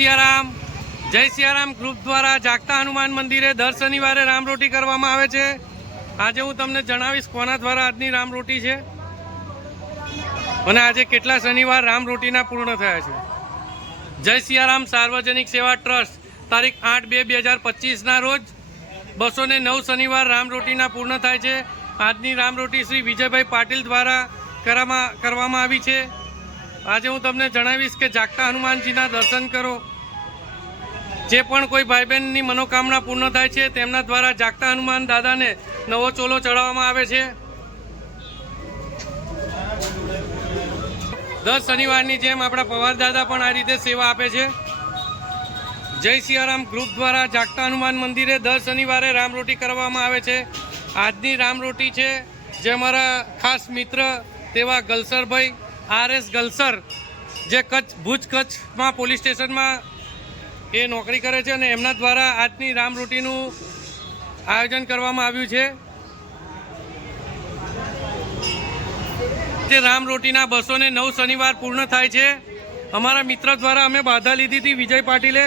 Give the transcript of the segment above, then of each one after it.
Siyaram group દ્વારા જાગતા હનુમાન મંદિરે દર શનિવારે રામરોટી કરવામાં આવે છે। આજે હું તમને જણાવીશ કોના દ્વારા આજની રામરોટી છે અને આજે કેટલા શનિવાર રામરોટીના પૂર્ણ થયા છે। જય સિયારામ સાર્વજનિક સેવા ટ્રસ્ટ તારીખ 8/2/2025ના રોજ 209 શનિવાર રામરોટીના પૂર્ણ થાય છે। આજની રામરોટી શ્રી વિજયભાઈ પાટીલ દ્વારા કરવામાં આવી છે। આજે હું તમને જણાવીશ કે જાગતા હનુમાનજીના દર્શન કરો। જે પણ કોઈ ભાઈ બહેનની મનોકામના પૂર્ણ થાય છે તેમના દ્વારા જાગતા હનુમાન દાદાને નવો ચોલો ચડાવવામાં આવે છે। દર શનિવારની જેમ આપણા પવાર દાદા પણ આ રીતે સેવા આપે છે। જય સિયારામ ગ્રુપ દ્વારા જાગતા હનુમાન મંદિરે દર શનિવારે રામરોટી કરવામાં આવે છે। આજની રામરોટી છે જે અમારા ખાસ મિત્ર તેવા ગલસરભાઈ RS ગલસર, જે ભુજ કચ્છમાં પોલીસ સ્ટેશનમાં એ નોકરી કરે છે અને એમના દ્વારા આજની રામરોટીનું આયોજન કરવામાં આવ્યું છે। તે રામરોટીના 209 શનિવાર પૂર્ણ થાય છે। અમારા મિત્ર દ્વારા અમે બાધા લીધી હતી વિજય પાટીલે,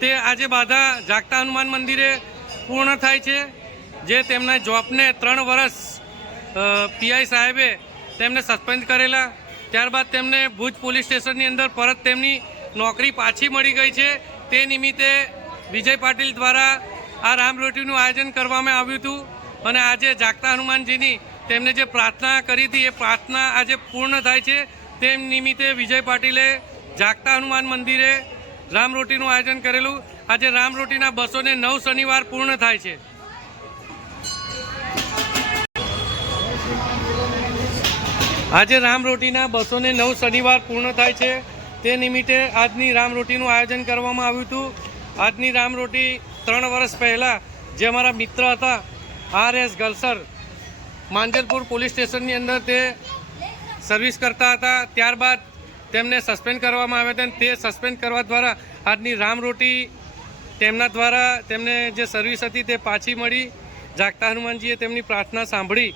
તે આજે બાધા જાગતા હનુમાન મંદિરે પૂર્ણ થાય છે। જે તેમના જોબને 3 વર્ષ PI સાહેબે તેમને સસ્પેન્ડ કરેલા, ત્યારબાદ તેમને ભુજ પોલીસ સ્ટેશનની અંદર પરત તેમની નોકરી પાછી મળી ગઈ છે। તે નિમિત્તે વિજય પાટીલ દ્વારા આ રામરોટીનું આયોજન કરવામાં આવ્યું હતું અને આજે જાગતા હનુમાનજીની તેમને જે પ્રાર્થના કરી હતી એ પ્રાર્થના આજે પૂર્ણ થાય છે। તે નિમિત્તે વિજય પાટીલે જાગતા હનુમાન મંદિરે રામરોટીનું આયોજન કરેલું। આજે રામરોટીના 209 શનિવાર પૂર્ણ થાય છે। આજે રામરોટીના 209 શનિવાર પૂર્ણ થાય છે। તે નિમિત્તે આજની રામરોટીનું આયોજન કરવામાં આવ્યું હતું। આજની રામરોટી 3 વર્ષ પહેલાં જે અમારા મિત્ર હતા RS ગલસર, માંજલપુર પોલીસ સ્ટેશનની અંદર તે સર્વિસ કરતા હતા, ત્યારબાદ તેમને સસ્પેન્ડ કરવામાં આવ્યા હતા। તે સસ્પેન્ડ કરવા દ્વારા આજની રામરોટી તેમના દ્વારા તેમને જે સર્વિસ હતી તે પાછી મળી। જાગતા હનુમાનજીએ તેમની પ્રાર્થના સાંભળી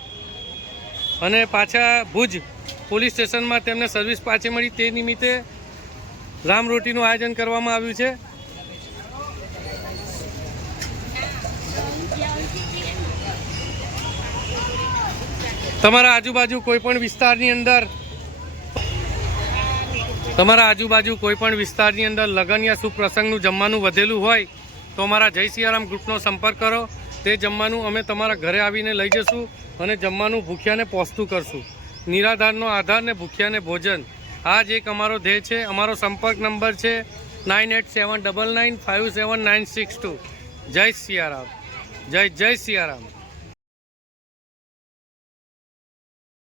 અને પાછા ભુજ પોલીસ સ્ટેશનમાં તેમને સર્વિસ પાછી મળી। તે નિમિત્તે રામરોટીનું આયોજન કરવામાં આવ્યું છે। તમારા આજુબાજુ કોઈ પણ વિસ્તારની અંદર લગ્ન યા શુભ પ્રસંગનું જમવાનું વધેલું હોય તો અમારા જય સિયારામ ગ્રુપનો સંપર્ક કરો। તે જમવાનું અમે તમારા ઘરે આવીને લઈ જશું અને જમવાનું ભૂખ્યાને પહોંચતું કરશું। નિરાધારનો આધાર ને ભૂખ્યાને ભોજન, આ જ એક અમારો ધ્યેય છે। અમારો સંપર્ક નંબર છે 9879957962। જય સિયારામ, જય સિયારામ।